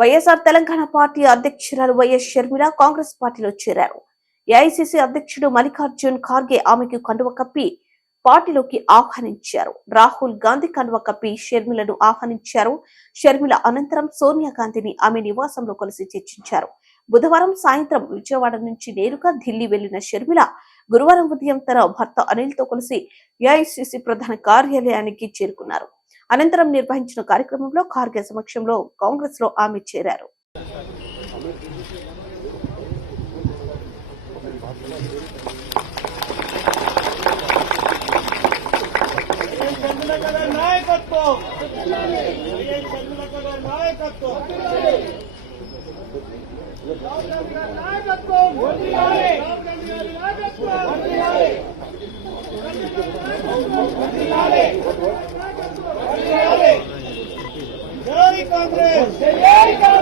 YSR Telangana party అధ్యక్షురాలు YS Sharmila Congress పార్టీలో చేరారు. ఏఐసిసి అధ్యక్షుడు మల్లికార్జున్ ఖార్గే ఆమెకు కండువ కప్పి పార్టీలోకి ఆహ్వానించారు. రాహుల్ గాంధీ కండువ కప్పి షర్మిలను ఆహ్వానించారు. షర్మిల అనంతరం సోనియా గాంధీని ఆమె నివాసంలో కలిసి చర్చించారు. బుధవారం సాయంత్రం విజయవాడ నుంచి నేరుగా ఢిల్లీ వెళ్ళిన షర్మిల గురువారం ఉదయం తన భర్త అనిల్తో కలిసి ఏఐసిసి ప్రధాన కార్యాలయానికి చేరుకున్నారు. అనంతరం నిర్వహించిన కార్యక్రమంలో ఖార్గే సమక్షంలో కాంగ్రెస్లో ఆమె చేరారు. నాయకత్వం! André!